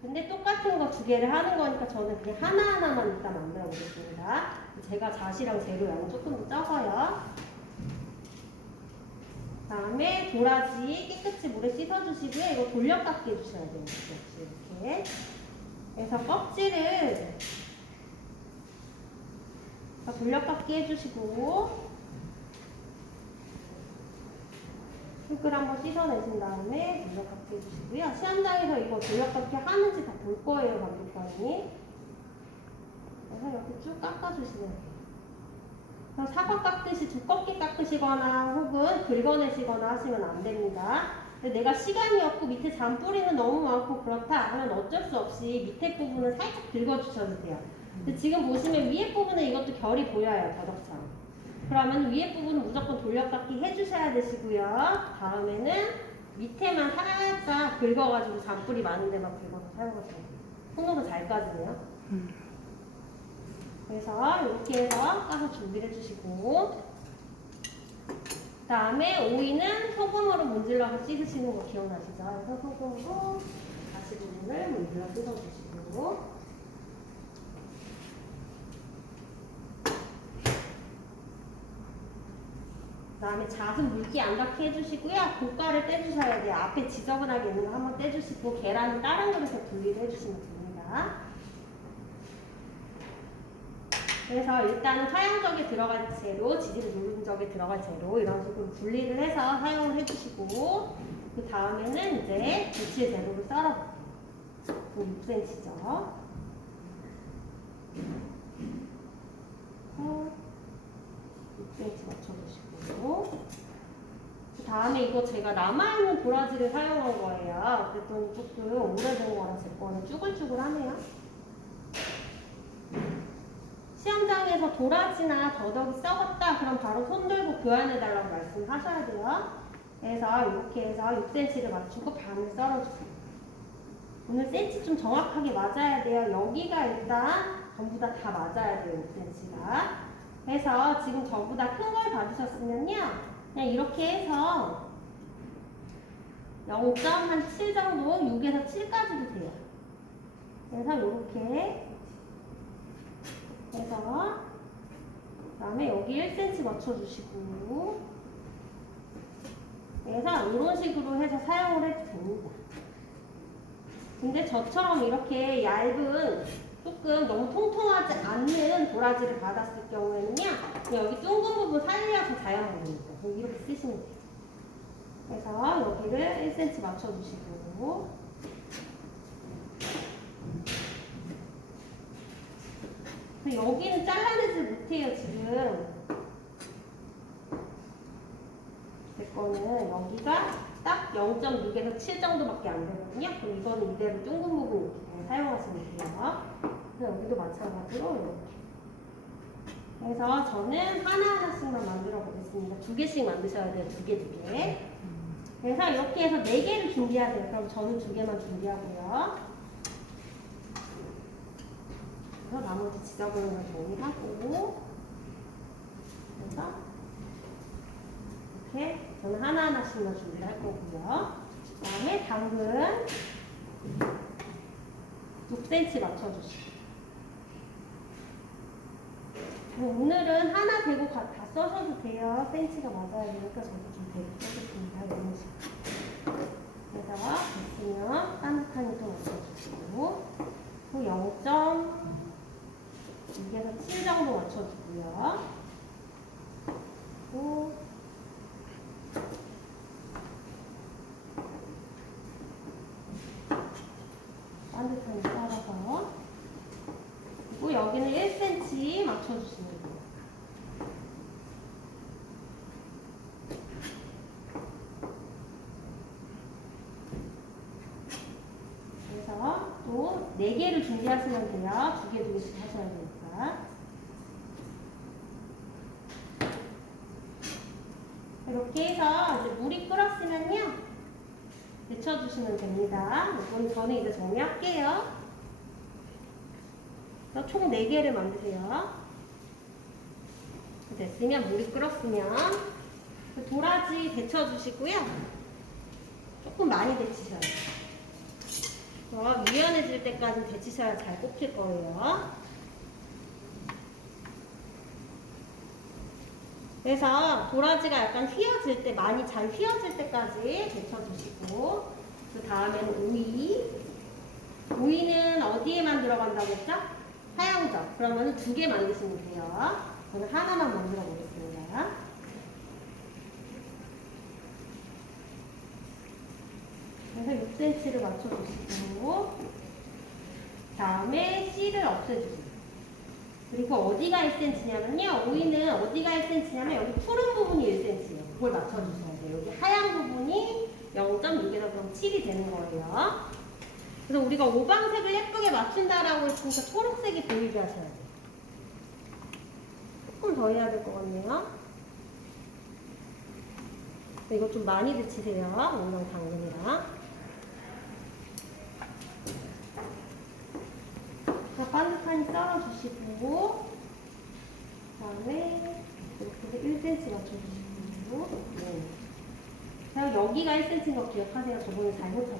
근데 똑같은 거 두 개를 하는 거니까 저는 그냥 하나하나만 일단 만들어 보겠습니다. 제가 자시랑 재료 양이 조금 더 적어요. 다음에 도라지 깨끗이 물에 씻어주시고요. 이거 돌려깎기 해주셔야 돼요. 이렇게. 그래서 껍질을 돌려깎기 해주시고 흙을 한번 씻어내신 다음에 돌려깎기 해주시고요. 시험장에서 이거 돌려깎기 하는지 다 볼 거예요, 감독관이. 그래서 이렇게 쭉 깎아주시면 돼요. 사과 깎듯이 두껍게 깎으시거나 혹은 긁어내시거나 하시면 안 됩니다. 근데 내가 시간이 없고 밑에 잔뿌리는 너무 많고 그렇다 하면 어쩔 수 없이 밑에 부분은 살짝 긁어주셔도 돼요. 근데 지금 보시면 위에 부분에 이것도 결이 보여요, 더덕처럼. 그러면 위에 부분은 무조건 돌려깎기 해주셔야 되시고요. 다음에는 밑에만 살짝 긁어가지고 잔뿌리 많은 데만 긁어서 사용하세요. 손으로 잘 까지네요. 그래서 이렇게 해서 까서 준비를 해주시고 그 다음에 오이는 소금으로 문질러서 씻으시는 거 기억나시죠? 그래서 소금으로 다시 부분을 문질러 씻어주시고 그 다음에 잣은 물기 안 닿게 해주시고요. 고가를 떼주셔야 돼요. 앞에 지저분하게 있는 거 한번 떼주시고 계란은 다른 그릇에 분리를 해주시면 됩니다. 그래서 일단은 화양적에 들어갈 재료, 지질 누른적에 들어갈 재료 이런 식으로 분리를 해서 사용을 해주시고 그 다음에는 이제 부칠 재료를 썰어볼게요. 6cm죠. 6cm 맞춰주시고 그 다음에 이거 제가 남아있는 도라지를 사용한 거예요. 그랬더니 조금 오래된 거라 제 거는 쭈글쭈글하네요. 시험장에서 도라지나 더덕이 썩었다 그럼 바로 손들고 교환해달라고 말씀하셔야 돼요. 그래서 이렇게 해서 6cm를 맞추고 반을 썰어주세요. 오늘 센치 좀 정확하게 맞아야 돼요. 여기가 일단 전부 다 맞아야 돼요. 6cm가. 그래서 지금 저보다 큰 걸 받으셨으면요. 그냥 이렇게 해서 0.7 정도 6에서 7까지도 돼요. 그래서 이렇게 해서 그 다음에 여기 1cm 맞춰주시고 그래서 이런 식으로 해서 사용을 해도 됩니다. 근데 저처럼 이렇게 얇은 조금 너무 통통하지 않는 도라지를 받았을 경우에는요 그냥 여기 둥근 부분 살려서 자연분입니다. 이렇게 쓰시면 돼요. 그래서 여기를 1cm 맞춰주시고 여기는 잘라내지 못해요, 지금. 제 거는 여기가 딱 0.6에서 7 정도밖에 안 되거든요. 그럼 이거는 이대로 둥근 부분 이렇게 사용하시면 돼요. 여기도 마찬가지로 이렇게. 그래서 저는 하나하나씩만 만들어 보겠습니다. 2개씩 만드셔야 돼요, 2개. 그래서 이렇게 해서 4개를 준비하세요. 그럼 저는 2개만 준비하고요. 그래서 나머지 지저분한 걸 정리하고 그래서 이렇게 저는 하나하나씩만 준비를 할 거고요. 그 다음에 당근 6cm 맞춰주시고 오늘은 하나 대고 다 써셔도 돼요. 센치가 맞아야 되니까 저도 좀 대고 써겠습니다. 이런 식으로. 그래서 됐으면 따뜻한 또 맞춰주시고 또 0.6에서 7 정도 맞춰주고요. 또 따뜻하게 썰어서 그리고 여기는 1cm 맞춰주시면 돼요. 그래서 또 4개를 준비하시면 돼요. 2개씩 하셔야 되니까. 이렇게 해서 이제 물이 끓었으면요. 데쳐주시면 됩니다. 이건 저는 이제 정리할게요. 총 4개를 만드세요. 됐으면 물이 끓었으면 도라지 데쳐주시고요. 조금 많이 데치셔야 돼요. 유연해질 때까지 데치셔야 잘 꼽힐 거예요. 그래서 도라지가 약간 휘어질 때, 많이 잘 휘어질 때까지 데쳐주시고, 그 다음에는 오이. 오이는 어디에만 들어간다고 했죠? 사용적. 그러면 2개 만드시면 돼요. 저는 하나만 만들어 보겠습니다. 그래서 6cm를 맞춰주시고, 다음에 씨를 없애주세요. 그리고 어디가 1cm냐면요. 오이는 어디가 1cm냐면 여기 푸른 부분이 1cm예요. 그걸 맞춰주셔야 돼요. 여기 하얀 부분이 0.6에서 그럼 7이 되는 거예요. 그래서 우리가 오방색을 예쁘게 맞춘다라고 했으니까 초록색이 보이게 하셔야 돼요. 조금 더 해야 될 것 같네요. 이거 좀 많이 데치세요. 온랑 당근이랑. 반듯하니 썰어주시고, 그 다음에 이렇게 1cm 맞춰주시고, 네. 그냥 여기가 1cm인 거 기억하세요. 저번에 잘못했어요.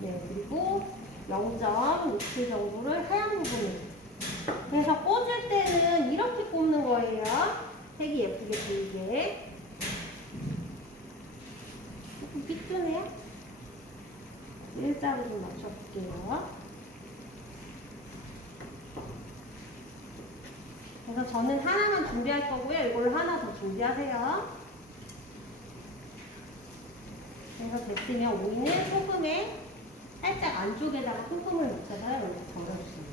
네, 그리고 0.67 정도를 하얀 부분에. 그래서 꽂을 때는 이렇게 꽂는 거예요. 색이 예쁘게 보이게. 조금 삐뚤네요. 일자로 좀 맞춰볼게요. 그래서 저는 하나만 준비할 거고요. 이걸 하나 더 준비하세요. 그래서 됐으면 오이는 소금에 살짝 안쪽에다가 소금을 묻혀서 이렇게 절여주시면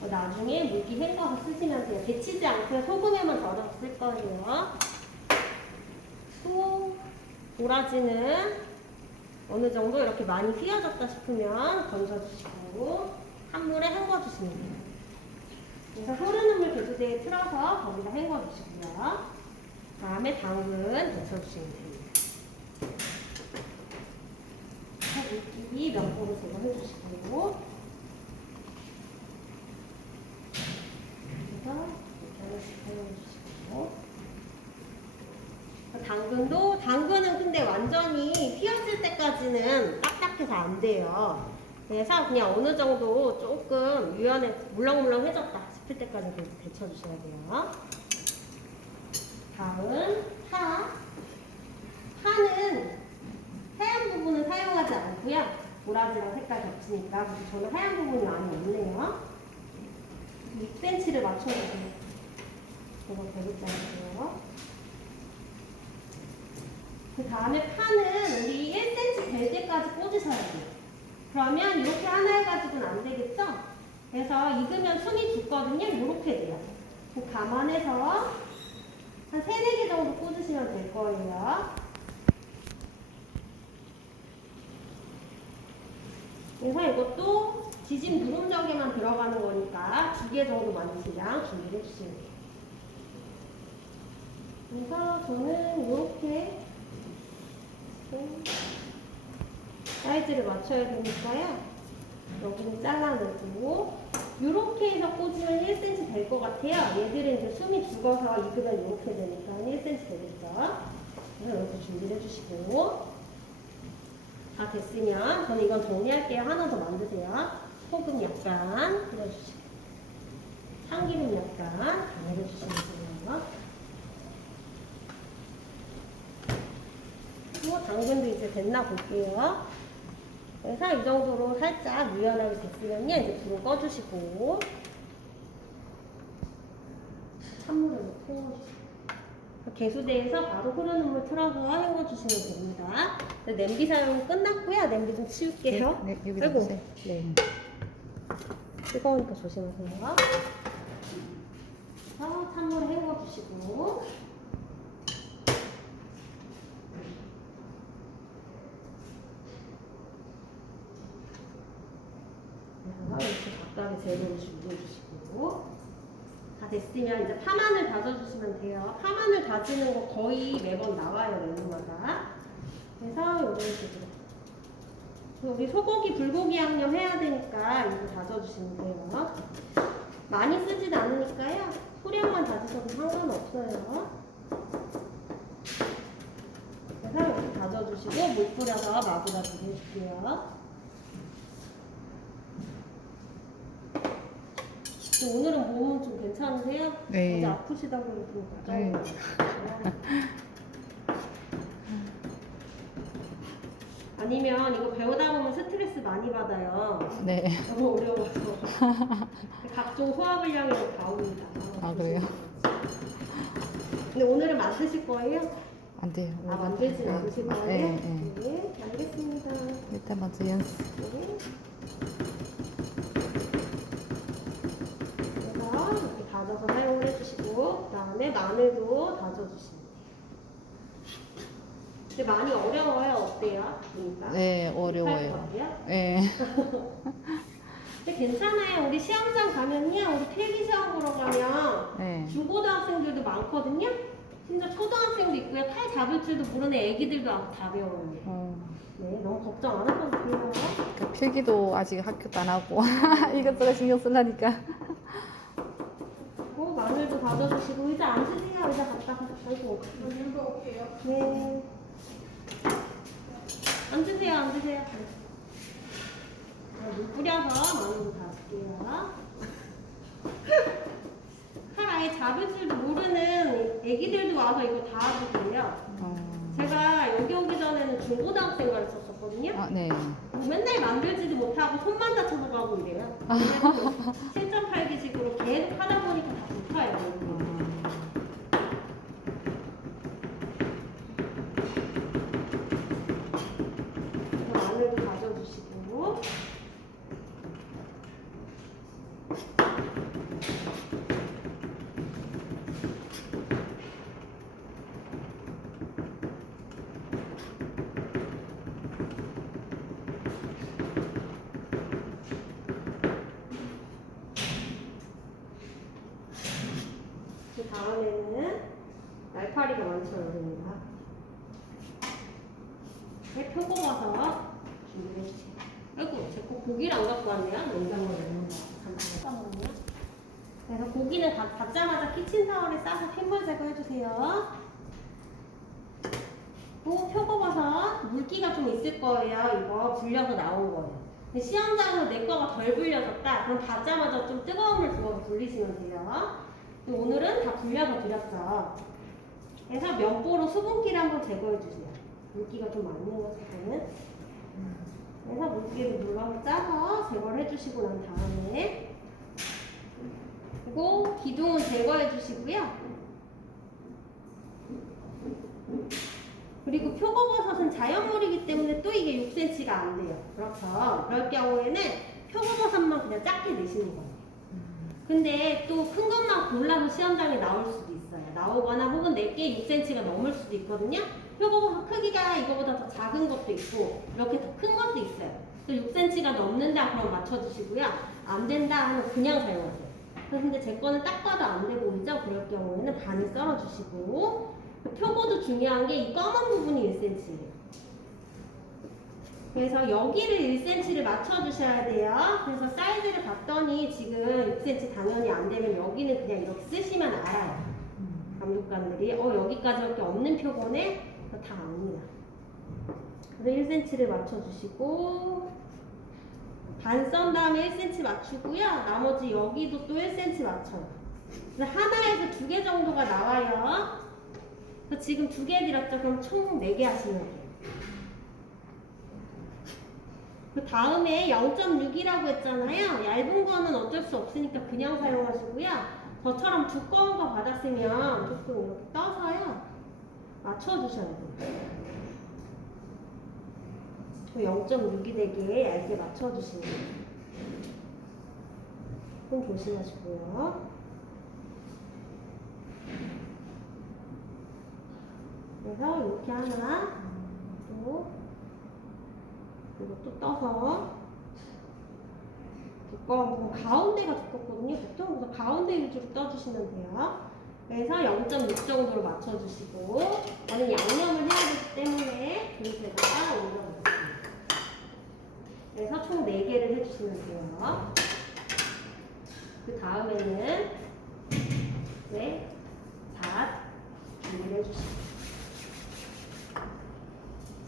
돼요. 나중에 물기 헹궈서 쓰시면 돼요. 데치지 않고 소금에만 절여서 쓸 거예요. 또 도라지는 어느 정도 이렇게 많이 휘어졌다 싶으면 건져주시고 찬물에 헹궈주시면 돼요. 그래서 흐르는 물 개수대에 틀어서 거기다 헹궈주시고요. 다음에 당근 데쳐주시면 됩니다. 물기비 면보로 제거해주시고, 그래서 이렇게 하나씩 사용해주시고, 당근은 근데 완전히 휘어질 때까지는 딱딱해서 안 돼요. 그래서 그냥 어느 정도 조금 유연해, 물렁물렁해졌다 싶을 때까지 데쳐주셔야 돼요. 다음, 파는 하얀 부분은 사용하지 않고요. 도라지랑 색깔 겹치니까. 그래서 저는 하얀 부분이 많이 없네요. 6cm를 맞춰주세요. 이거 배우지 않고요. 그 다음에 파는 우리 1cm 될 때까지 꽂으셔야 돼요. 그러면 이렇게 하나 해가지고는 안 되겠죠? 그래서 익으면 숨이 죽거든요. 이렇게 돼요. 그 감안해서 한 3, 4개 정도 꽂으시면 될 거예요. 그래서 이것도 지짐 누름적에만 들어가는 거니까 2개 정도 만드시량 준비를 해주시면 돼요. 그래서 저는 이렇게 사이즈를 맞춰야 되니까요. 여기는 잘라내고 이렇게 해서 꽂으면 1cm 될 것 같아요. 얘들은 이제 숨이 죽어서 익으면 이렇게 되니까 1cm 되겠죠. 그래서 이렇게 준비를 해주시고 다 됐으면 저는 이건 정리할게요. 하나 더 만드세요. 소금 약간 뿌려주시고 참기름 약간 간해주시면 돼요. 당근도 이제 됐나 볼게요. 그래서 이 정도로 살짝 유연하게 됐으면요. 이제 불을 꺼주시고 찬물을 넣고 개수대에서 바로 흐르는 물 틀어서 헹궈주시면 됩니다. 냄비 사용 끝났고요. 냄비 좀 치울게요. 네, 여기다 아이고, 주세요. 네. 뜨거우니까 조심하세요. 그래서 찬물을 헹궈주시고 이렇게 각각의 재료를 준비해주시고 다 됐으면 이제 파마늘 다져주시면 돼요. 파마늘 다지는 거 거의 매번 나와요. 메뉴마다. 그래서 이런 식으로 우리 소고기, 불고기 양념 해야 되니까 이거 다져주시면 돼요. 많이 쓰진 않으니까요. 소량만 다지셔도 상관없어요. 그래서 이렇게 다져주시고 물 뿌려서 마구다지게 해줄게요. 오늘은 몸은 좀 괜찮으세요? 네. 어제 아프시다고 그러니까. 네. 아니면 이거 배우다 보면 스트레스 많이 받아요. 네. 너무 어려워서. 각종 소화불량으로 다 옵니다. 아, 그래요? 근데 오늘은 만드실 거예요? 안 돼요. 아, 만들진 않으실 거예요? 네, 네. 네, 알겠습니다. 일단 먼저 연습. 네. 그래서 이렇게 다져서 사용을 해주시고, 그 다음에 마늘도 다져주시면 돼요. 근데 많이 어려워요? 어때요? 그러니까? 네, 할 것 어려워요. 같아요? 네. 근데 괜찮아요. 우리 시험장 가면요. 우리 필기시험 보러 가면 네. 중고등학생들도 많거든요. 심지어 초등학생도 있고요. 칼 잡을 줄도 모르는 애기들도 다 배워요. 네, 너무 걱정 안 하셔도 돼요. 그 필기도 아직 학교도 안 하고 이것저것 신경 쓰려니까. 그리고 마늘도 다져주시고 의자 앉으세요. 의자 갖다가 아이고. 이거 올게요. 네. 앉으세요. 앉으세요. 물 뿌려서 마늘도 다질게요. 칼 아예 잡을 줄도 모르는 애기들도 와서 이거 다 하도 돼요. 제가 여기 오기 전에는 중고등학생 가르쳤었거든요. 아, 네. 뭐 맨날 만들지도 못하고 손만 다쳐서 가고 이래요. 7.8기식으로 계속 하다 보니까 다 붙어요. 마늘도 다져주시고. 그 다음에는 날파리가 많죠, 여기입니다. 네, 표고버섯 준비해 주세요. 아이고, 제 거 고기를 안 갖고 왔네요. 냉장고에 넣는 거. 잠깐만요. 그래서 고기는 받자마자 키친타월에 싸서 핏물 제거해 주세요. 또 표고버섯 물기가 좀 있을 거예요. 이거 불려서 나온 거예요. 근데 시험장에서 내 거가 덜 불려졌다. 그럼 받자마자 좀 뜨거운 물 부어서 불리시면 돼요. 오늘은 다 불려서 드렸죠. 그래서 면보로 수분기를 한번 제거해 주세요. 물기가 좀 많은 것 같아서는. 그래서 물기를 눌러서 짜서 제거를 해주시고 난 다음에 그리고 기둥은 제거해 주시고요. 그리고 표고버섯은 자연물이기 때문에 또 이게 6cm가 안 돼요. 그렇죠. 그럴 경우에는 표고버섯만 그냥 작게 내시는 거예요. 근데 또 큰 것만 골라서 시험장에 나올 수도 있어요. 나오거나 혹은 내게 6cm가 넘을 수도 있거든요. 표고버섯 크기가 이거보다 더 작은 것도 있고 이렇게 더 큰 것도 있어요. 또 6cm가 넘는다 그럼 맞춰주시고요. 안 된다 하면 그냥 사용하세요. 근데 제 거는 딱 봐도 안 돼 보이죠? 그럴 경우에는 반을 썰어주시고 표고도 중요한 게 이 검은 부분이 1cm예요. 그래서 여기를 1cm를 맞춰주셔야 돼요. 그래서 사이즈를 봤더니 지금 6cm 당연히 안 되면 여기는 그냥 이렇게 쓰시면 알아요. 감독관들이 여기까지밖에 없는 표고네? 다 압니다. 그래서 1cm를 맞춰주시고 반 썬 다음에 1cm 맞추고요. 나머지 여기도 또 1cm 맞춰요. 그래서 하나에서 2개 정도가 나와요. 그래서 지금 2개 드렸죠? 그럼 총 4개 하시면 돼요. 그 다음에 0.6이라고 했잖아요. 얇은 거는 어쩔 수 없으니까 그냥 사용하시고요. 저처럼 두꺼운 거 받았으면 조금 이렇게 떠서요. 맞춰주셔야 돼요. 0.6이 되게 얇게 맞춰주시면 돼요. 손 조심하시고요. 그래서 이렇게 하나, 또 그리고 또 떠서 두꺼운 거 가운데가 두껍거든요. 보통 그래서 가운데 위주로 떠주시면 돼요. 그래서 0.6 정도로 맞춰주시고 저는 양념을 해야 되기 때문에 그릇에다가 올려놓습니다. 그래서 총 4개를 해주시면 돼요. 그 다음에는 잣 준비를 해주시고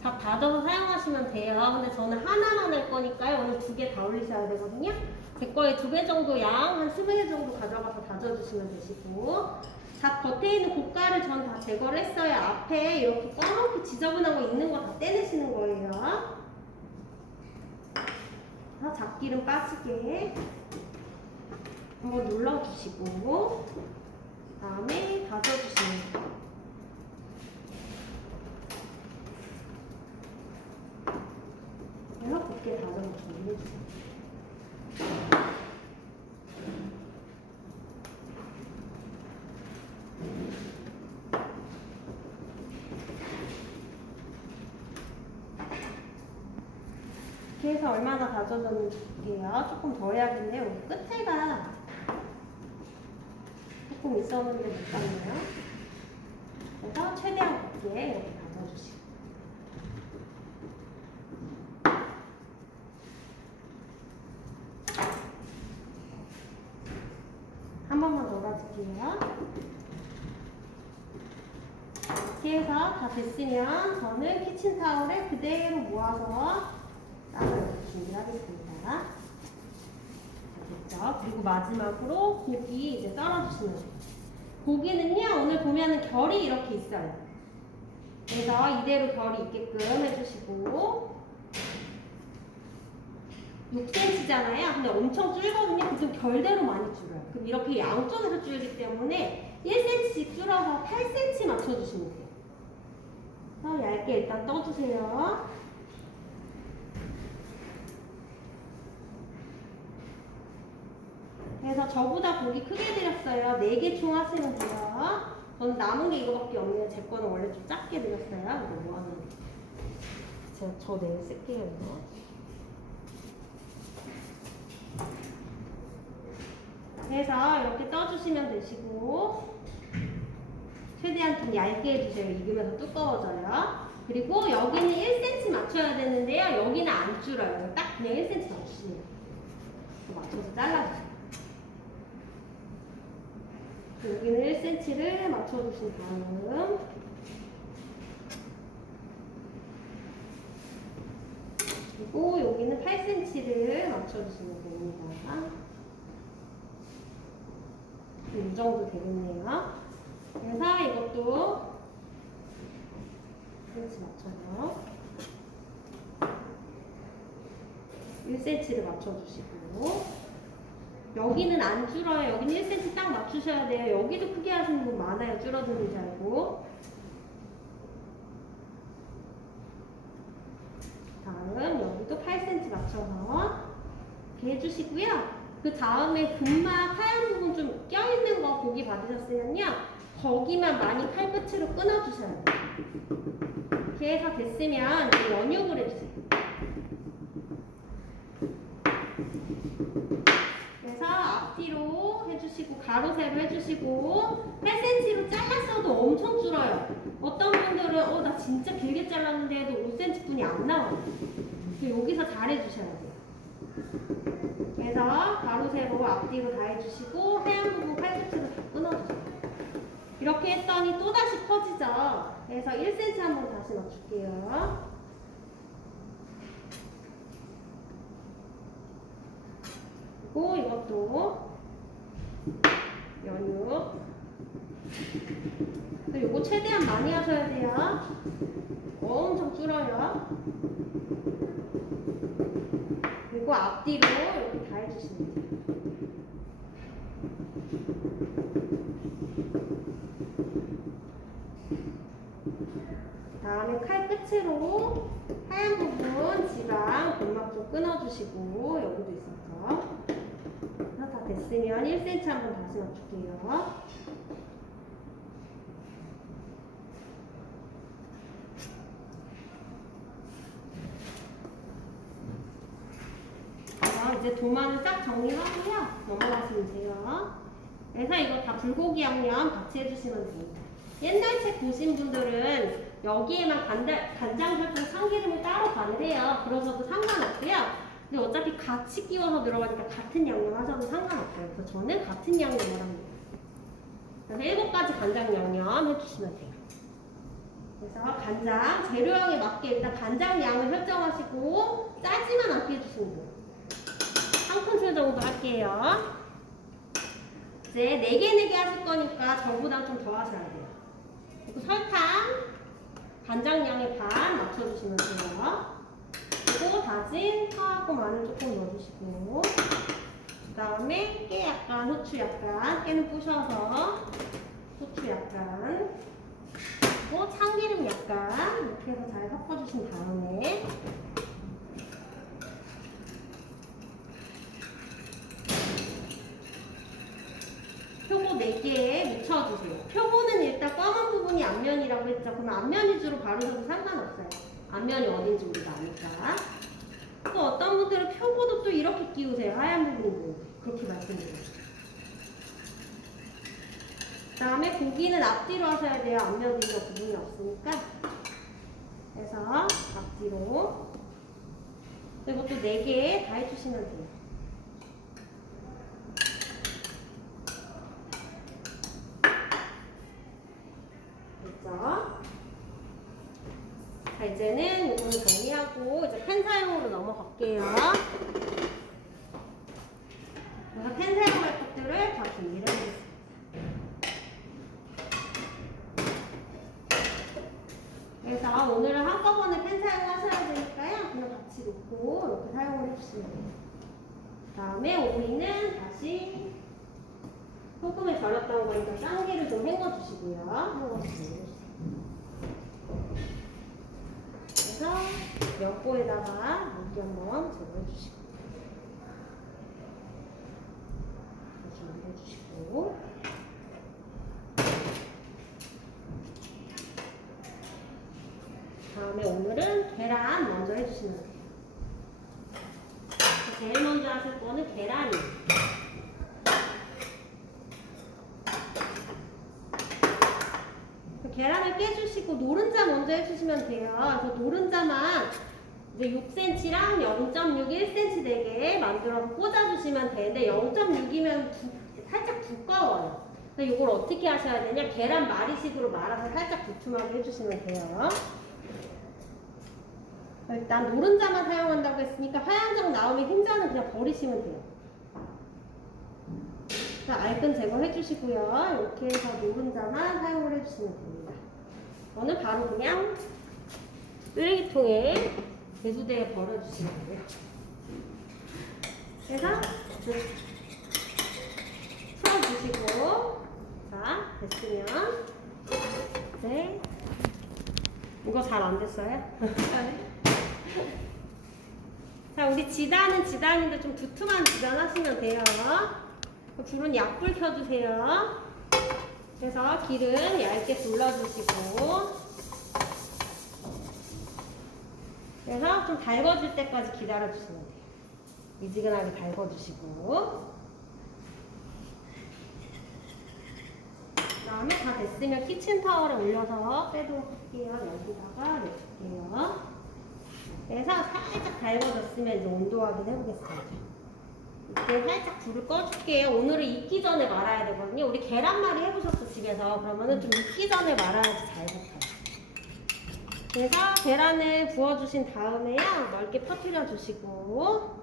다 다져서 사용하시면 돼요. 근데 저는 하나만 할 거니까요. 오늘 2개 다 올리셔야 되거든요. 제 거에 2배 정도 양, 한 20개 정도 가져가서 다져주시면 되시고. 자, 겉에 있는 고가를 전 다 제거를 했어요. 앞에 이렇게 검게 지저분한 거 있는 거 다 떼내시는 거예요. 자, 잡기름 빠지게 한번 눌러주시고 다음에 다져주시면 돼요. 그래서 곱게 다져서 준비해주세요. 이렇게 해서 얼마나 다져졌는지 볼게요. 조금 더 해야겠네요. 여기 끝에가 조금 있었는데 못 봤네요. 그래서 최대한 곱게 이렇게 다져주시고. 한 번만 더 다질게요. 이렇게 해서 다 됐으면 저는 키친타올에 그대로 모아서 따로 이렇게 준비하겠습니다. 됐죠? 그리고 마지막으로 고기 이제 썰어주시면 돼요. 고기는요, 오늘 보면은 결이 이렇게 있어요. 그래서 이대로 결이 있게끔 해주시고 6cm잖아요. 근데 엄청 줄거든요. 그래서 결대로 많이 줄어요. 그럼 이렇게 양쪽에서 줄기 때문에 1cm씩 줄어서 8cm 맞춰주시면 돼요. 그래서 얇게 일단 떠주세요. 그래서 저보다 고기 크게 드렸어요. 4개 총 하시면 돼요. 저는 남은 게 이거밖에 없네요. 제 거는 원래 좀 작게 드렸어요. 이거 뭐 하는 게. 제가 저 내일 쓸게요, 이거. 그래서 이렇게 떠주시면 되시고, 최대한 좀 얇게 해주세요. 익으면서 두꺼워져요. 그리고 여기는 1cm 맞춰야 되는데요. 여기는 안 줄어요. 딱 그냥 1cm 맞추시면 맞춰서 잘라주세요. 여기는 1cm를 맞춰주신 다음 그리고 여기는 8cm를 맞춰주시면 됩니다. 이 정도 되겠네요. 그래서 이것도 1cm 맞춰요. 1cm를 맞춰주시고 여기는 안 줄어요. 여기는 1cm 딱 맞추셔야 돼요. 여기도 크게 하시는 분 많아요. 줄어드는 줄 알고. 다음 여기도 8cm 맞춰서 이렇게 해주시고요. 그 다음에 근막 하얀 부분 좀 껴있는 거 고기 받으셨으면요. 거기만 많이 칼끝으로 끊어주셔야 돼요. 이렇게 해서 됐으면 이제 연육을 해주세요. 그래서 앞뒤로 해주시고 가로 세로 해주시고 8cm로 잘랐어도 엄청 줄어요. 어떤 분들은 나 진짜 길게 잘랐는데 해도 5cm 분이 안 나와요. 여기서 잘 해주셔야 돼요. 그래서 가로 세로 앞뒤로 다 해주시고 하얀 부분 칼끝으로 다 끊어주세요. 이렇게 했더니 또다시 커지죠. 그래서 1cm 한번 다시 맞출게요. 그리고 이것도 연육. 이거 최대한 많이 하셔야 돼요. 엄청 줄어요. 그리고 앞뒤로 이렇게 다 해주시면 돼요. 다음에 칼 끝으로 하얀 부분 지방 근막 좀 끊어주시고 여기도 있었죠. 다 됐으면 1cm 한번 다시 맞출게요. 이제 도마를 딱 정리하고요. 넘어가시면 돼요. 그래서 이거 다 불고기 양념 같이 해주시면 됩니다. 옛날 책 보신 분들은 여기에만 간장, 설탕, 참기름을 따로 간을 해요. 그러셔도 상관없고요. 근데 어차피 같이 끼워서 들어가니까 같은 양념 하셔도 상관없어요. 그래서 저는 같은 양념을 합니다. 그래서 7가지 간장 양념 해주시면 돼요. 그래서 간장 재료량에 맞게 일단 간장 양을 설정하시고 짜지만 않게 해주시면 돼요. 한 큰술 정도 할게요. 이제 4개 하실 거니까 저보다 좀 더 하셔야 돼요. 그리고 설탕 간장 양의 반 맞춰주시면 돼요. 그리고 다진 파하고 마늘 조금 넣어주시고, 그 다음에 깨 약간, 후추 약간, 깨는 부셔서 후추 약간, 그리고 참기름 약간 이렇게 해서 잘 섞어주신 다음에 표고 4개에 묻혀주세요. 표고는 일단 검은 부분이 앞면이라고 했죠. 그럼 앞면 위주로 바르셔도 상관없어요. 앞면이 어딘지 우리가 아니까. 또 어떤 분들은 표고도 또 이렇게 끼우세요. 하얀 부분도. 그렇게 말씀드려요. 그 다음에 고기는 앞뒤로 하셔야 돼요. 앞면 뒤로 부분이 없으니까. 그래서 앞뒤로. 그리고 또 4개 다 해주시면 돼요. 됐죠? 자, 이제는 이거는 정리하고 이제 팬 사용으로 넘어갈게요. 그래서 팬 사용할 것들을 다 준비를 해주세요. 그래서 오늘은 한꺼번에 팬 사용하셔야 되니까요. 그냥 같이 놓고 이렇게 사용을 해주시면 돼요. 그 다음에 오이는 다시 소금에 절였던 거니까 쌍기를 좀 헹궈주시고요. 헹궈주세요. 그래서 면보에다가 물기 한번 제거해주시고 준비해주시고, 다음에 오늘은 계란 먼저 해주시면 돼요. 제일 먼저 하실 거는 계란이에요. 계란을 깨주시고 노른자 먼저 해주시면 돼요. 그래서 노른자만 이제 6cm랑 0.6, 1cm 되게 만들어서 꽂아주시면 되는데 0.6이면 살짝 두꺼워요. 그래서 이걸 어떻게 하셔야 되냐? 계란 말이식으로 말아서 살짝 두툼하게 해주시면 돼요. 일단 노른자만 사용한다고 했으니까 화양정 나오면 흰자는 그냥 버리시면 돼요. 자, 알끈 제거해주시고요. 이렇게 해서 노른자만 사용을 해주시면 됩니다. 이거는 바로 그냥 쓰레기통에 배수대에 버려주시면 돼요. 그래서 풀어주시고, 자, 됐으면 네. 이거 잘 안 됐어요? 자, 우리 지단은 지단인데 좀 두툼한 지단 하시면 돼요. 불은 약불 켜주세요. 그래서 기름 얇게 둘러주시고, 그래서 좀 달궈질 때까지 기다려주시면 돼요. 미지근하게 달궈주시고, 그 다음에 다 됐으면 키친타월에 올려서 빼도록 할게요. 여기다가 넣을게요. 그래서 살짝 달궈졌으면 이제 온도 확인해보겠습니다. 이렇게 살짝 불을 꺼줄게요. 오늘은 익기 전에 말아야 되거든요. 우리 계란말이 해보셨어, 집에서. 그러면은 좀 익기 전에 말아야지 잘 붙어요. 그래서 계란을 부어주신 다음에요. 넓게 퍼뜨려 주시고,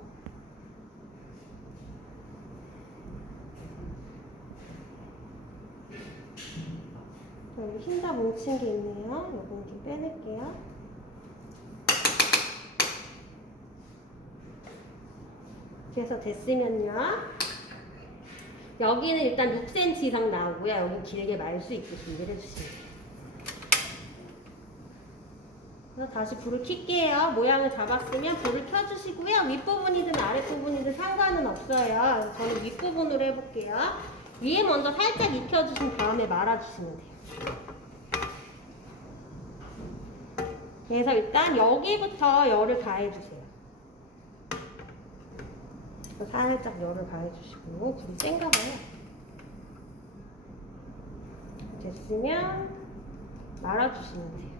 여기 흰자 뭉친 게 있네요. 요거는 좀 빼낼게요. 그래서 됐으면요. 여기는 일단 6cm 이상 나오고요. 여기 길게 말 수 있게 준비를 해주시면 돼요. 그래서 다시 불을 켤게요. 모양을 잡았으면 불을 켜주시고요. 윗부분이든 아랫부분이든 상관은 없어요. 저는 윗부분으로 해볼게요. 위에 먼저 살짝 익혀주신 다음에 말아주시면 돼요. 그래서 일단 여기부터 열을 가해주세요. 살짝 열을 가해주시고, 불이 센가 봐요. 됐으면 말아주시면 돼요.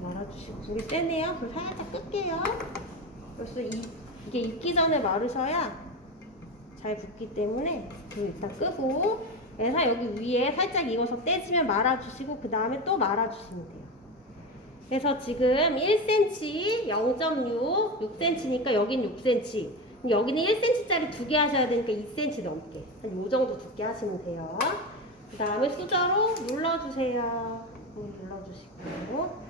말아주시고, 불이 세네요. 불 살짝 끌게요. 벌써 이게 익기 전에 말으셔야 잘 붓기 때문에 불 일단 끄고, 그래서 여기 위에 살짝 익어서 떼지면 말아주시고 그 다음에 또 말아주시면 돼요. 그래서 지금 1cm, 0.6, 6cm니까 여긴 6cm. 여기는 1cm짜리 2개 하셔야 되니까 2cm 넘게. 한 요 정도 두께 하시면 돼요. 그 다음에 수저로 눌러주세요. 눌러주시고.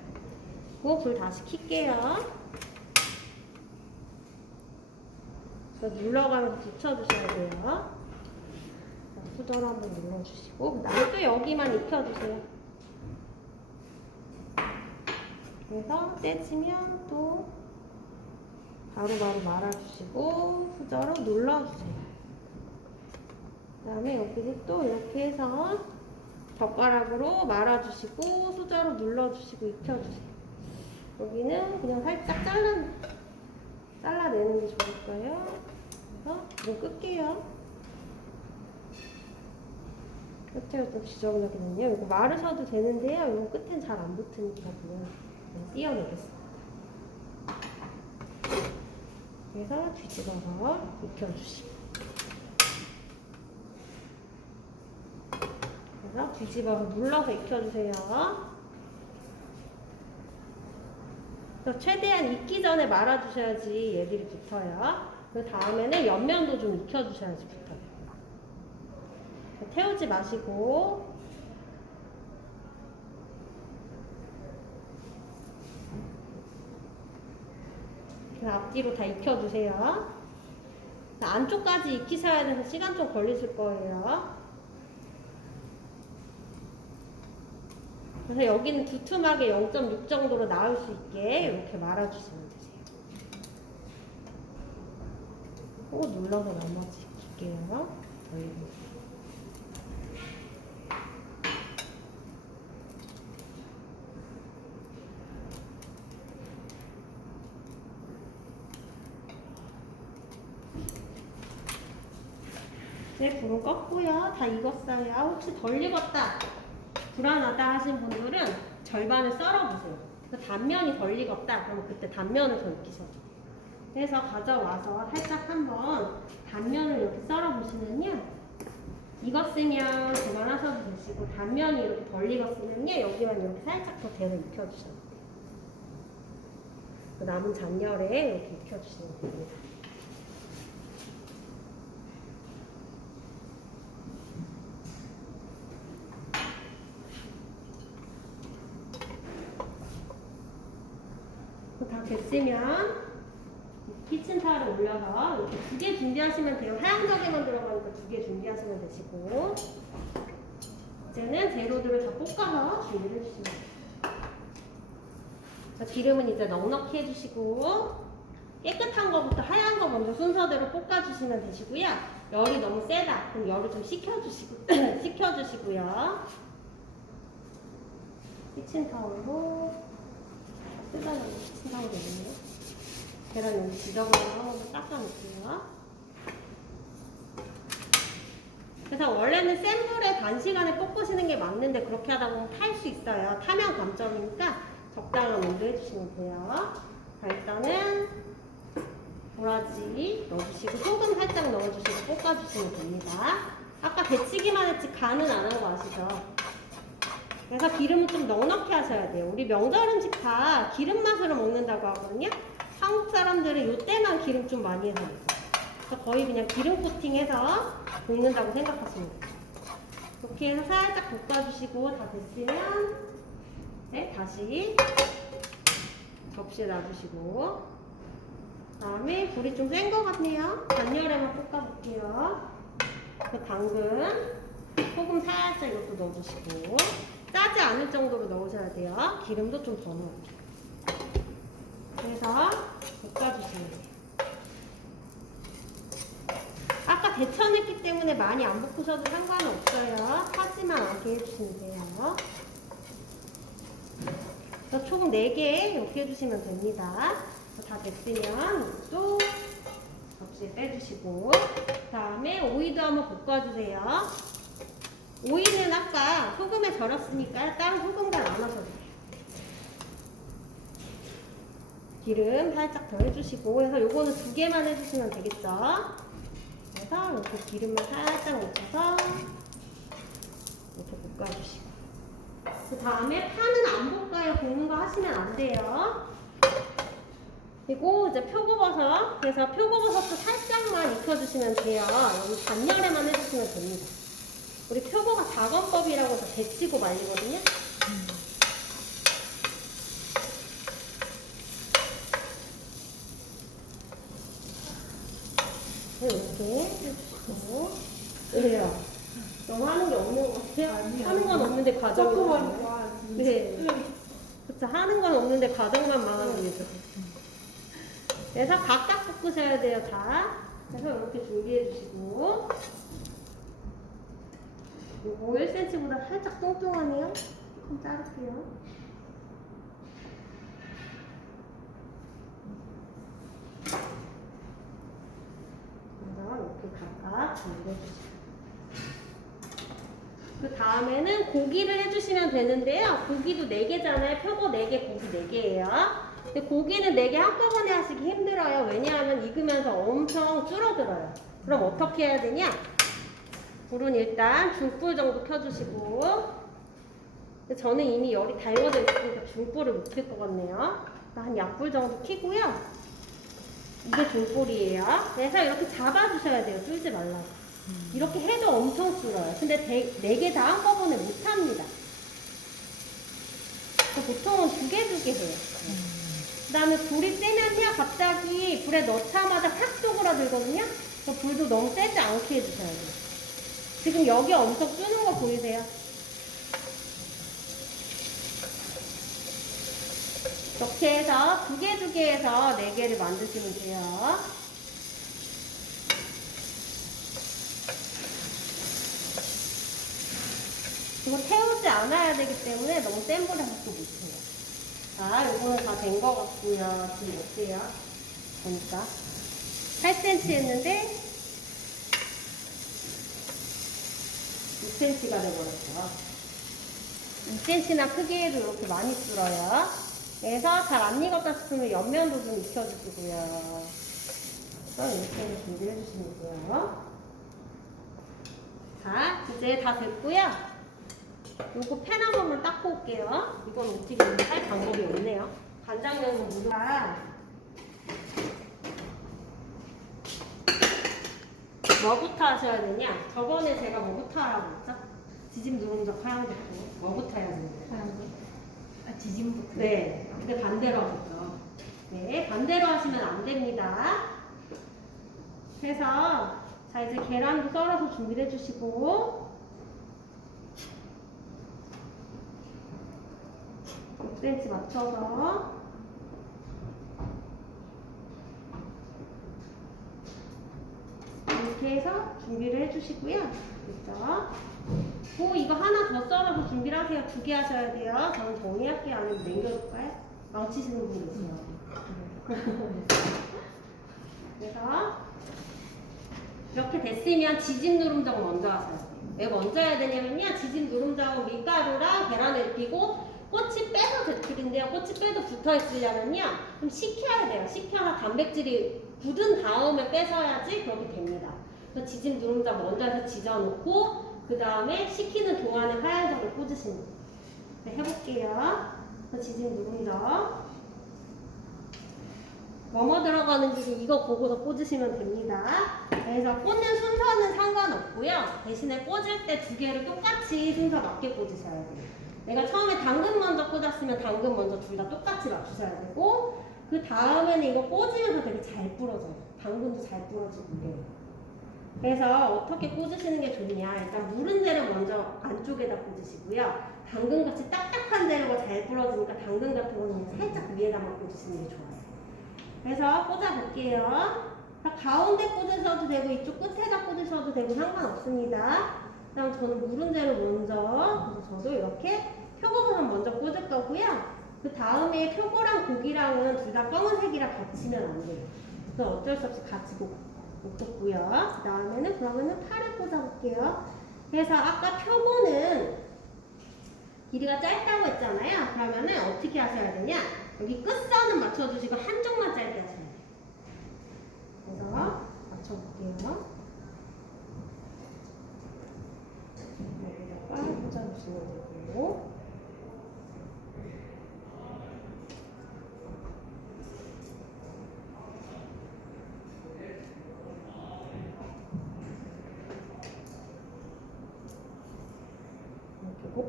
불 다시 켤게요. 눌러가면서 붙여주셔야 돼요. 수저로 한번 눌러주시고 그 다음에 또 여기만 익혀주세요. 그래서 떼지면 또 바로바로 말아주시고 수저로 눌러주세요. 그 다음에 여기를 또 이렇게 해서 젓가락으로 말아주시고 수저로 눌러주시고 익혀주세요. 여기는 그냥 살짝 잘라내는 게 좋을 거예요. 그래서 불을 끌게요. 끝에가 좀 지저분하거든요. 이거 마르셔도 되는데요. 이거 끝엔 잘 안 붙으니까 그냥 띄어내겠습니다. 그래서 뒤집어서 익혀주시고. 그래서 뒤집어서 눌러서 익혀주세요. 그래서 최대한 익기 전에 말아주셔야지 얘들이 붙어요. 그 다음에는 옆면도 좀 익혀주셔야지 붙어요. 태우지 마시고 앞뒤로 다 익혀주세요. 안쪽까지 익히셔야 돼서 시간 좀 걸리실 거예요. 그래서 여기는 두툼하게 0.6 정도로 나올 수 있게 이렇게 말아주시면 되세요. 꼭 눌러서 나머지 익힐게요. 이제 불은 껐고요. 다 익었어요. 혹시 덜 익었다, 불안하다 하신 분들은 절반을 썰어보세요. 그 단면이 덜 익었다 그러면 그때 단면을 더 익히셔도 돼요. 그래서 가져와서 살짝 한번 단면을 이렇게 썰어보시면요. 익었으면 그만하셔도 되시고 단면이 이렇게 덜 익었으면요. 여기만 이렇게 살짝 더 대서 익혀주셔도 돼요. 그 남은 잔열에 이렇게 익혀주시면 됩니다. 다 됐으면 키친타올을 올려서 이렇게 2개 준비하시면 돼요. 하얀적에만 들어가니까 2개 준비하시면 되시고 이제는 재료들을 다 볶아서 준비를 해주시면 돼요. 자, 기름은 이제 넉넉히 해주시고 깨끗한 거부터 하얀 거 먼저 순서대로 볶아주시면 되시고요. 열이 너무 세다 그럼 열을 좀 식혀주시고요. 키친타올로 쓰다가 키친타올 되겠네요. 계란 여기 지저분한 거 한번 닦아놓을게요. 그래서 원래는 센 불에 단시간에 볶으시는 게 맞는데 그렇게 하다 보면 탈 수 있어요. 타면 감점이니까 적당한 온도 해주시면 돼요. 자, 일단은 도라지 넣어주시고 소금 살짝 넣어주시고 볶아주시면 됩니다. 아까 데치기만 했지 간은 안 한 거 아시죠? 그래서 기름은 좀 넉넉히 하셔야 돼요. 우리 명절 음식 다 기름 맛으로 먹는다고 하거든요. 한국 사람들은 이때만 기름 좀 많이 해서 먹어요. 그래서 거의 그냥 기름 코팅해서 볶는다고 생각하시면 돼요. 이렇게 해서 살짝 볶아주시고 다 됐으면 네, 다시 접시에 놔주시고 그 다음에 불이 좀 센 것 같네요. 잔열에만 볶아볼게요. 그 당근, 소금 살짝 이것도 넣어주시고 짜지 않을 정도로 넣으셔야 돼요. 기름도 좀 더 넣을게요. 그래서 볶아주시면 돼요. 아까 데쳐냈기 때문에 많이 안 볶으셔도 상관은 없어요. 타지만 않게 해주시면 돼요. 그래서 총 4개 이렇게 해주시면 됩니다. 다 됐으면 또 접시에 빼주시고 그 다음에 오이도 한번 볶아주세요. 오이는 아까 소금에 절였으니까 따로 소금간 안 하셔도 돼요. 기름 살짝 더 해주시고 그래서 요거는 2개만 해주시면 되겠죠. 그래서 이렇게 기름을 살짝 묻혀서 이렇게 볶아주시고. 그 다음에 파는 안 볶아요. 볶는 거 하시면 안 돼요. 그리고 이제 표고버섯. 그래서 표고버섯도 살짝만 익혀주시면 돼요. 여기 단열에만 해주시면 됩니다. 우리 표고가 작업법이라고 해서 데치고 말리거든요. 이렇게 해주시고. 왜요? 너무 하는 게 없는 것 같아요? 하는 건 없는데 과정이 많아요. 네. 그쵸. 하는 건 없는데 과정만 많아서 그죠. 그래서 각각 볶으셔야 돼요. 다. 그래서 이렇게 준비해 주시고. 요거 1cm보다 살짝 뚱뚱하네요. 조금 자를게요. 그래서 이렇게 각각 준비해 주시고. 그 다음에는 고기를 해주시면 되는데요. 고기도 4개잖아요. 표고 4개, 고기 4개예요. 근데 고기는 4개 한꺼번에 하시기 힘들어요. 왜냐하면 익으면서 엄청 줄어들어요. 그럼 어떻게 해야 되냐? 불은 일단 중불 정도 켜주시고. 근데 저는 이미 열이 달궈져 있으니까 중불을 못 켤 것 같네요. 한 약불 정도 켜고요. 이게 중불이에요. 그래서 이렇게 잡아주셔야 돼요. 줄지 말라고. 이렇게 해도 엄청 줄어요. 근데 4개 다 한꺼번에 못 합니다. 보통은 2개 해요. 그 다음에 불이 세면요, 갑자기 불에 넣자마자 확 쪼그라들거든요. 불도 너무 세지 않게 해주셔야 돼요. 지금 여기 엄청 뜨는 거 보이세요? 이렇게 해서 2개 해서 4개를 만드시면 돼요. 이거 태우지 않아야 되기 때문에 너무 센 불에서 또 못해요. 자, 요거는 다 된 것 같고요. 지금 어때요? 보니까 8cm 했는데 6cm가 돼버렸죠. 2cm나 크기에도 이렇게 많이 줄어요. 그래서 잘 안 익었다 싶으면 옆면도 좀 익혀주시고요. 이렇게 준비해 주시면 돼요. 자, 이제 다 됐고요. 요거 팬 한 번만 닦고 올게요. 이건 어떻게 할 방법이 없네요. 간장면은 무가 뭐부터 하셔야 되냐? 저번에 제가 뭐부터 하라고 했죠? 지짐 누룽적 하얀색도 뭐부터 해야 되는데? 아, 지짐부터? 네. 근데 반대로 하셨죠. 네, 반대로 하시면 안 됩니다. 그래서 자, 이제 계란도 썰어서 준비해 주시고 6cm 맞춰서 이렇게 해서 준비를 해주시고요. 됐죠? 이거 하나 더 썰어서 준비를 하세요. 2개 하셔야 돼요. 저는 정리할게요. 아니면 남겨둘까요? 망치시는 분이 있어요. 그래서 이렇게 됐으면 지짐 누룽적 먼저 하셔야 돼요. 왜 먼저 해야 되냐면요. 지짐 누룽적은 밀가루랑 계란을 입히고 꼬치 빼서 제출인데요. 꼬치 빼도 붙어 있으려면요. 좀 식혀야 돼요. 식혀서 단백질이 굳은 다음에 빼서야지 그렇게 됩니다. 그래서 지짐 누룽적 먼저 해서 지져놓고 그 다음에 식히는 동안에 하얀색을 꽂으시는 거예요. 네, 해볼게요. 지짐 누룽적 뭐뭐 들어가는지 이거 보고서 꽂으시면 됩니다. 그래서 꽂는 순서는 상관없고요. 대신에 꽂을 때 2개를 똑같이 순서 맞게 꽂으셔야 돼요. 내가 처음에 당근 먼저 꽂았으면 당근 먼저 둘 다 똑같이 맞추셔야 되고 그 다음에는 이거 꽂으면서 되게 잘 부러져요. 당근도 잘 부러지고 이래요. 그래서 어떻게 꽂으시는 게 좋냐? 일단 무른 재료 먼저 안쪽에다 꽂으시고요. 당근같이 딱딱한 재료가 잘 부러지니까 당근 같은 거는 살짝 위에다만 꽂으시는 게 좋아요. 그래서 꽂아볼게요. 가운데 꽂으셔도 되고 이쪽 끝에다 꽂으셔도 되고 상관없습니다. 그다음 저는 무른 재료 먼저, 그래서 저도 이렇게 표고버섯 먼저 꽂을 거고요. 그 다음에 표고랑 고기랑은 둘 다 검은색이라 겹치면 안 돼요. 그래서 어쩔 수 없이 같이 못 꽂고요. 그 다음에는 그러면은 파를 꽂아볼게요. 그래서 아까 표고는 길이가 짧다고 했잖아요. 그러면은 어떻게 하셔야 되냐? 여기 끝선은 맞춰주시고 한쪽만 짧게 하셔야 돼요. 그래서 맞춰볼게요. 여기다가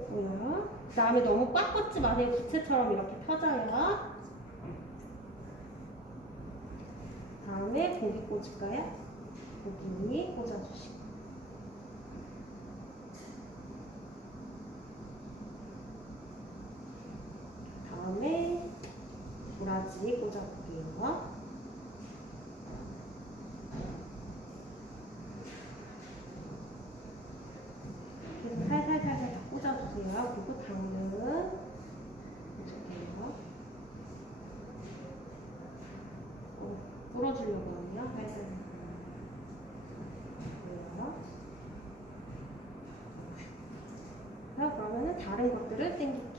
꽂고요. 그 다음에 너무 꽉 꽂지 마세요. 부채처럼 이렇게 펴져요. 다음에 고기 꽂을까요? 고기 꽂아주시고. 다음에 도라지 꽂아볼게요. 그래서 살살살살 다 꽂아주세요. 그리고 당근 꽂을게요. 불어주려고 하네요. 살살살살. 그러면은 다른 것들을 땡길게요.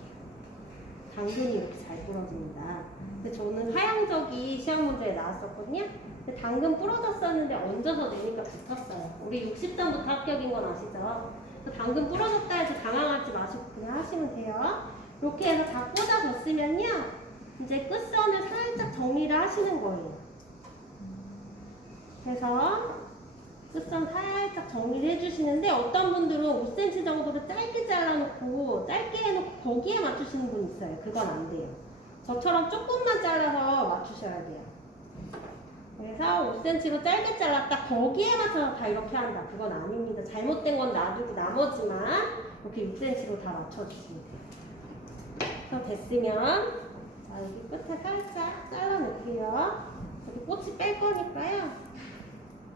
당근이 이렇게 잘 부러집니다. 근데 저는 하향적이 시험 문제에 나왔었거든요. 근데 당근 부러졌었는데 얹어서 내니까 붙었어요. 우리 60점부터 합격인 건 아시죠? 당근 부러졌다 해서 당황하지 마시고 그냥 하시면 돼요. 이렇게 해서 다 꽂아줬으면요. 이제 끝선을 살짝 정리를 하시는 거예요. 그래서 끝선 살짝 정리를 해주시는데 어떤 분들은 5cm 정도로 짧게 잘라놓고 짧게 해놓고 거기에 맞추시는 분 있어요. 그건 안 돼요. 저처럼 조금만 잘라서 맞추셔야 돼요. 그래서 5cm로 짧게 잘랐다 거기에 맞춰서 다 이렇게 한다. 그건 아닙니다. 잘못된 건 놔두고 나머지만 이렇게 6cm로 다 맞춰주시면 돼요. 그래서 됐으면 자 여기 끝에 살짝 잘라놓을게요. 여기 꽃이 뺄 거니까요.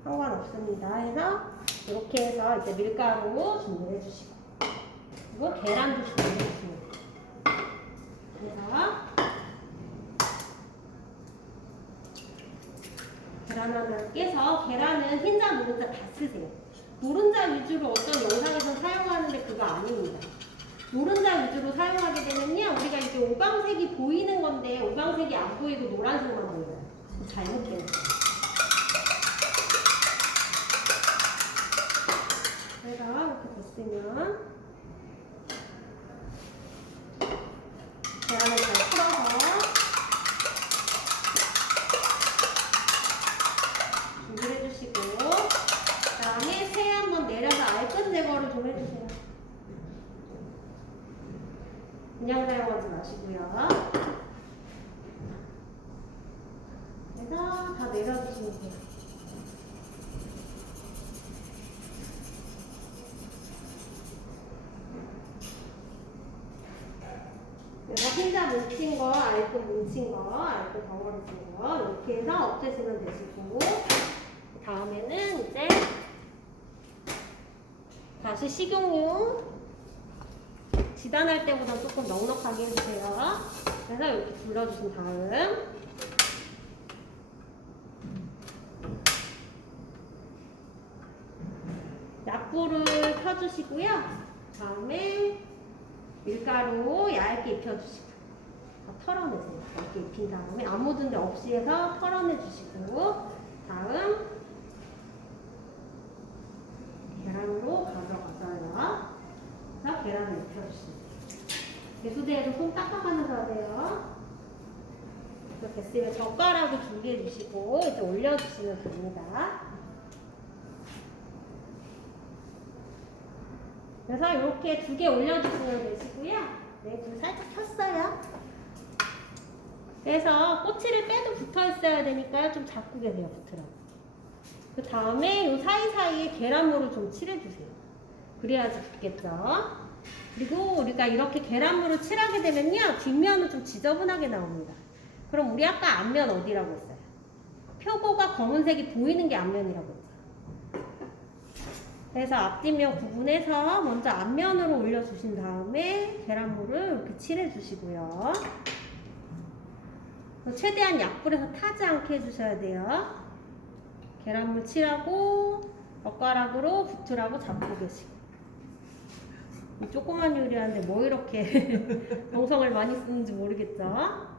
상관없습니다. 해서 이렇게 해서 이제 밀가루 준비해 주시고 그리고 계란도 준비해 주시면 돼요. 그래서 계란 하나 깨서 계란은 흰자 노른자 다 쓰세요. 노른자 위주로 어떤 영상에서 사용하는데 그거 아닙니다. 노른자 위주로 사용하게 되면요 우리가 이제 오방색이 보이는 건데 오방색이 안 보이고 노란색만 보여요. 잘못된 거예요. 그래서 이렇게 됐으면 계란을 잘 풀어서 준비를 해주시고 그 다음에 새 한번 내려서 알끈 제거를 좀 해주세요. 그냥 사용하지 마시고요. 그래서 다 내려주시면 돼요. 그래서 흰자 뭉친 거, 알끈 뭉친 거, 알끈 덩어리진 거 이렇게 해서 없애시면 되시고 다음에는 이제 다시 식용유 지단할 때보다 조금 넉넉하게 해주세요. 그래서 이렇게 둘러주신 다음 약불을 켜주시고요. 다음에 밀가루 얇게 입혀주시고 다 털어내세요. 얇게 입힌 다음에 안 묻은 데 없이 해서 털어내주시고 다음 계란으로 가져가서요. 그래서 계란을 입혀주시면 돼요. 배수대에서 손 닦아가면서 하세요. 이렇게 됐으면 젓가락을 준비해 주시고 이제 올려주시면 됩니다. 그래서 이렇게 2개 올려주시면 되시고요. 네, 불 살짝 켰어요. 그래서 꼬치를 빼도 붙어 있어야 되니까요. 좀 잡고 계세요, 붙으라고. 그 다음에 이 사이사이에 계란물을 좀 칠해주세요. 그래야지 붙겠죠. 그리고 우리가 이렇게 계란물을 칠하게 되면요. 뒷면은 좀 지저분하게 나옵니다. 그럼 우리 아까 앞면 어디라고 했어요? 표고가 검은색이 보이는 게 앞면이라고 했죠. 그래서 앞뒷면 구분해서 먼저 앞면으로 올려주신 다음에 계란물을 이렇게 칠해주시고요. 최대한 약불에서 타지 않게 해주셔야 돼요. 계란물 칠하고 젓가락으로 붙으라고 잡고 계시고. 이 조그만 요리하는데 뭐 이렇게 정성을 많이 쓰는지 모르겠죠?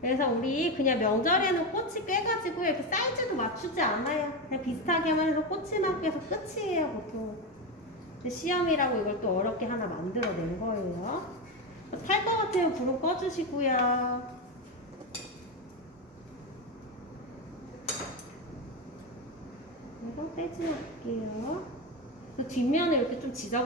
그래서 우리 그냥 명절에는 꼬치 꿰가지고 이렇게 사이즈도 맞추지 않아요. 그냥 비슷하게만 해서 꼬치만 꿰서 끝이에요, 보통. 근데 시험이라고 이걸 또 어렵게 하나 만들어낸 거예요. 탈 것 같으면 불은 꺼주시고요. 이거 떼지 말게요. 뒷면에 이렇게 좀 지저